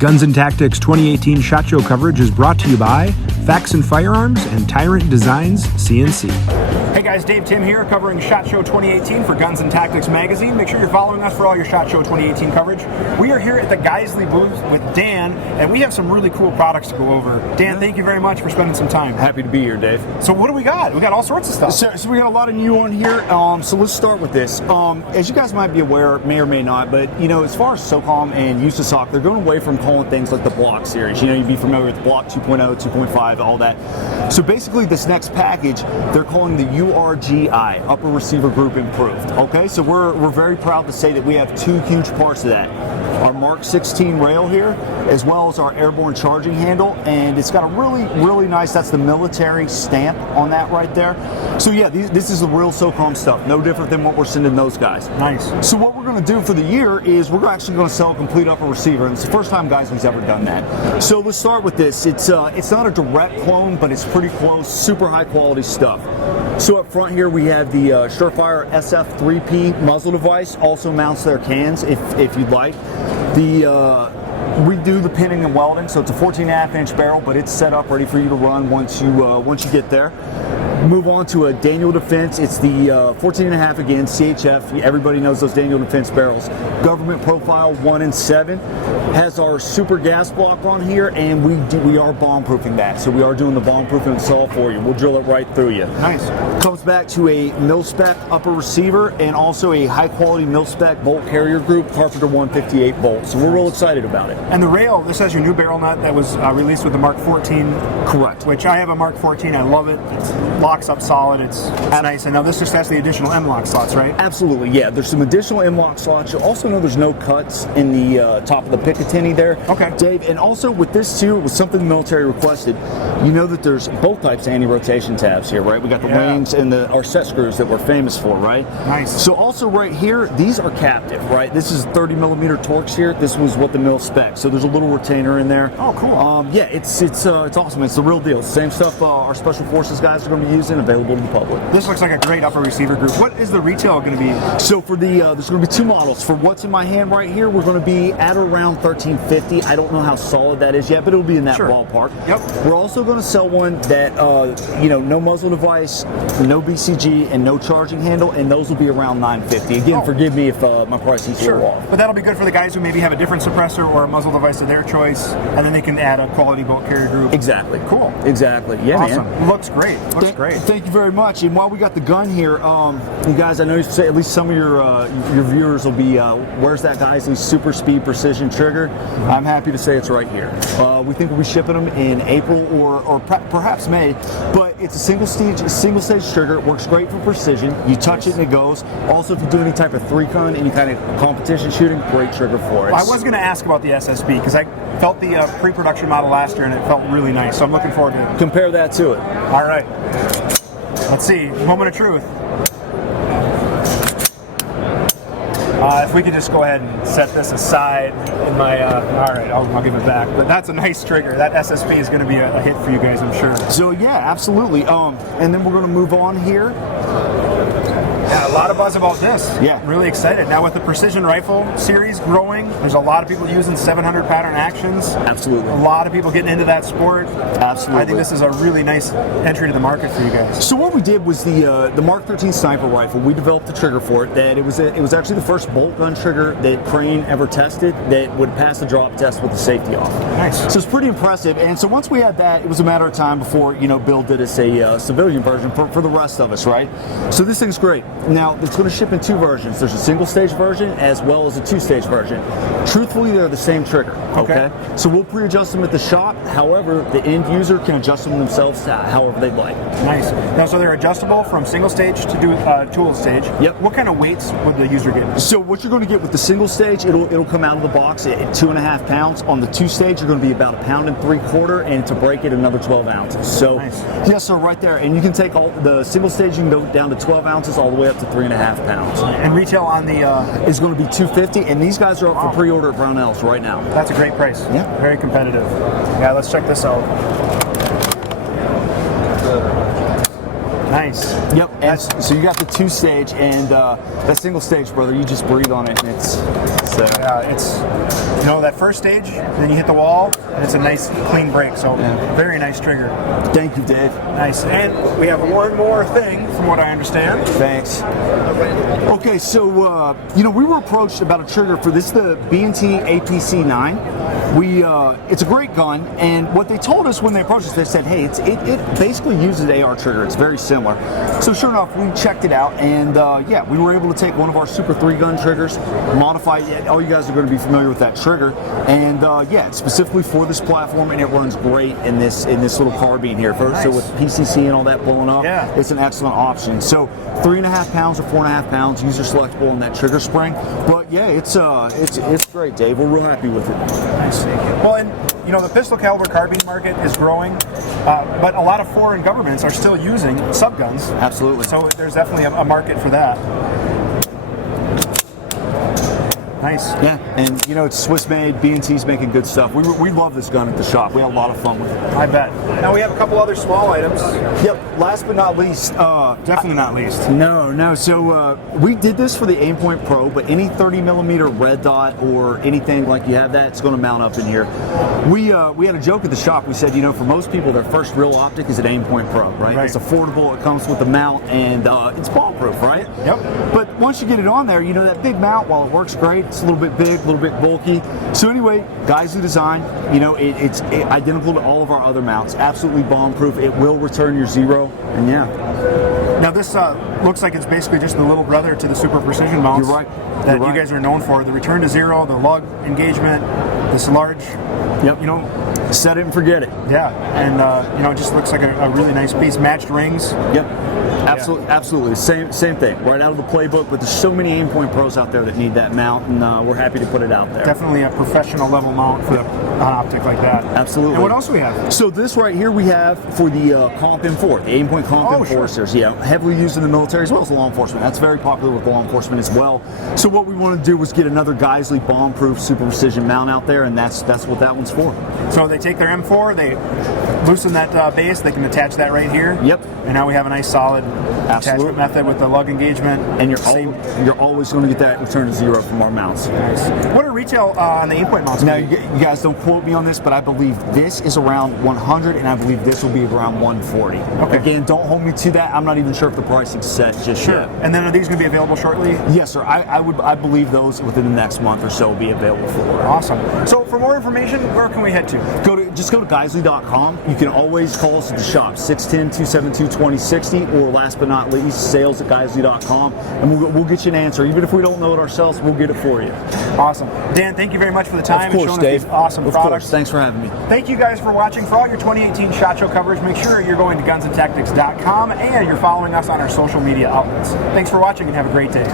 Guns and Tactics 2018 SHOT Show coverage is brought to you by Faxon Firearms and Tyrant Designs CNC. Hey guys, Dave Tim here covering SHOT Show 2018 for Guns and Tactics magazine. Make sure you're following us for all your SHOT Show 2018 coverage. We are here at the Geissele booth with Dan, and we have some really cool products to go over. Dan, thank you very much for spending some time. Happy to be here, Dave. So what do we got? We got all sorts of stuff. So we got a lot of new on here. So let's start with this. As you guys might be aware, may or may not, but you know, as far as SOCOM and use of SOC, they're going away from calling things like the Block series. You know, you'd be familiar with Block 2.0, 2.5, all that. So basically, this next package, they're calling the URGI, Upper Receiver Group Improved. Okay, so we're very proud to say that we have two huge parts of that. Our Mark 16 rail here, as well as our airborne charging handle, and it's got a really nice, that's the military stamp on that right there. So yeah, this is the real SOCOM stuff, no different than what we're sending those guys. Nice. So what we're going to do for the year is we're actually going to sell a complete upper receiver, and it's the first time Geissele's ever done that. So let's start with this. It's not a direct clone, but it's pretty close, super high quality stuff. So up front here we have the Surefire SF3P muzzle device, also mounts their cans if you'd like. We do the pinning and welding, so it's a 14.5-inch barrel, but it's set up ready for you to run once you get there. Move on to a Daniel Defense. It's the 14.5 again, CHF. Everybody knows those Daniel Defense barrels. Government profile 1 and 7. Has our super gas block on here, and we are bomb proofing that. So we are doing the bomb proofing install for you. We'll drill it right through you. Nice. Comes back to a mil-spec upper receiver and also a high-quality mil-spec bolt carrier group, Carpenter 158 bolts. So we're real excited about it. And the rail, this has your new barrel nut that was released with the Mark 14. Correct. Which I have a Mark 14. I love it. It locks up solid. It's nice. And now this just has the additional M-lock slots, right? Absolutely, yeah. There's some additional M-lock slots. You'll also know there's no cuts in the top of the Picatinny there. Okay. Dave, and also with this too, it was something the military requested. You know that there's both types of anti-rotation tabs here, right? We got the wings and our set screws that we're famous for, right? Nice. So also right here, these are captive, right? This is 30mm Torx here. This was what the mil spec. So there's a little retainer in there. Oh, cool. Yeah, it's awesome. It's the real deal. Same stuff our Special Forces guys are going to be using, available to the public. This looks like a great upper receiver group. What is the retail going to be? So for there's going to be two models. For what's in my hand right here, we're going to be at around $13.50. I don't know how solid that is yet, but it'll be in that ballpark. Yep. We're also going to sell one that no muzzle device, no BCG, and no charging handle, and those will be around $9.50. Again, forgive me if my pricing's a little off. But that'll be good for the guys who maybe have a different suppressor or a muzzle device of their choice, and then they can add a quality bolt carrier group. Exactly. Cool. Exactly. Yeah, awesome. man. Looks great. Looks great. Thank you very much. And while we got the gun here, you guys, I know at least some of your viewers will be, where's that Geissele super speed precision trigger? I'm happy to say it's right here. We think we'll be shipping them in April or perhaps May, but it's a single stage trigger. It works great for precision. You touch it and it goes. Also, if you do any type of 3-con, any kind of competition shooting, great trigger for it. Well, I was going to ask about the SSB because I felt the pre-production model last year and it felt really nice. So I'm looking forward to it. Compare that to it. All right. Let's see. Moment of truth. If we could just go ahead and set this aside in my, all right, I'll give it back. But that's a nice trigger. That SSB is going to be a hit for you guys, I'm sure. So yeah, absolutely. And then we're going to move on here. Yeah, a lot of buzz about this. Yeah. Really excited. Now with the precision rifle series growing, there's a lot of people using 700 pattern actions. Absolutely. A lot of people getting into that sport. Absolutely. I think this is a really nice entry to the market for you guys. So what we did was the Mark 13 sniper rifle, we developed a trigger for it that it was actually the first bolt gun trigger that Crane ever tested that would pass the drop test with the safety off. Nice. So it's pretty impressive. And so once we had that, it was a matter of time before, Bill did us a civilian version for the rest of us, right? So this thing's great. Now, it's going to ship in two versions. There's a single-stage version as well as a two-stage version. Truthfully, they're the same trigger, okay? So we'll pre-adjust them at the shop. However, the end user can adjust them themselves however they'd like. Nice. Now, so they're adjustable from single-stage to dual stage. Yep. What kind of weights would the user get? So what you're going to get with the single-stage, it'll come out of the box at 2.5 pounds. On the two-stage, you're going to be about 1.75 pounds, and to break it, another 12 ounces. So, nice. Yes, sir, right there. And you can take all the single-stage, you can go down to 12 ounces all the way up to 3.5 pounds. And retail on the is going to be $250, and these guys are up for pre-order at Brownells right now. That's a great price. Yeah. Very competitive. Yeah, let's check this out. Nice. Yep. and so you got the 2-stage, and that single stage, brother, you just breathe on it, and it's that first stage, then you hit the wall, and it's a nice clean break. So very nice trigger. Thank you, Dave. Nice. And we have one more thing, from what I understand. Thanks. Okay, so we were approached about a trigger for this, the B&T APC-9. It's a great gun, and what they told us when they approached us, they said, hey, it basically uses an AR trigger. It's very similar. So sure enough, we checked it out, and we were able to take one of our Super 3-gun triggers, modify it. All you guys are going to be familiar with that trigger, and it's specifically for this platform, and it runs great in this little carbine here. Nice. So with PCC and all that blowing up, it's an excellent option. So 3.5 pounds or 4.5 pounds, user selectable on that trigger spring. But it's great, Dave. We're real happy with it. Nice. Well, and the pistol caliber carbine market is growing, but a lot of foreign governments are still using subguns. Absolutely. So there's definitely a market for that. Nice. Yeah, and it's Swiss made. B&T's making good stuff. We love this gun at the shop. We had a lot of fun with it. I bet. Now we have a couple other small items. Yep. Last but not least, definitely not least. No. So we did this for the Aimpoint Pro, but any 30mm red dot or anything like you have that, it's going to mount up in here. We had a joke at the shop. We said, for most people, their first real optic is an Aimpoint Pro, right? It's affordable. It comes with the mount, and it's ball-proof, right? Yep. But once you get it on there, that big mount, while it works great, it's a little bit big, a little bit bulky. So anyway, Geissele design, it's identical to all of our other mounts. Absolutely bomb-proof. It will return your zero, and Now this looks like it's basically just the little brother to the super precision mounts. You're right. That you guys are known for. The return to zero, the lug engagement, this large. Yep. Set it and forget it. Yeah, and it just looks like a really nice piece. Matched rings. Yep. Absolutely. Same thing. Right out of the playbook, but there's so many Aimpoint Pros out there that need that mount, and we're happy to put it out there. Definitely a professional level mount for an optic like that. Absolutely. And what else do we have? So this right here we have for the Comp M4, the Aimpoint Comp Enforcers. Sure. Heavily used in the military as well as law enforcement. That's very popular with law enforcement as well. So what we want to do was get another Geissele bomb-proof super precision mount out there, and that's what that one's for. So they take their M4, they loosen that base, they can attach that right here. Yep. And now we have a nice solid attachment method with the lug engagement. And you're always going to get that return to zero from our mounts. Nice. What are retail on the Aimpoint mounts? Now, you guys don't quote me on this, but I believe this is around 100, and I believe this will be around 140. Okay. Again, don't hold me to that. I'm not even sure if the pricing's set just yet. And then are these going to be available shortly? Yes, sir. I believe those within the next month or so will be available for. Awesome. So for more information, where can we head to? Just go to Geissele.com. You can always call us at the shop, 610-272-2060, or last but not least, sales@Geissele.com, and we'll get you an answer. Even if we don't know it ourselves, we'll get it for you. Awesome. Dan, thank you very much for the time and showing us these awesome products. Of course. Thanks for having me. Thank you guys for watching. For all your 2018 SHOT Show coverage, make sure you're going to gunsandtactics.com and you're following us on our social media outlets. Thanks for watching and have a great day.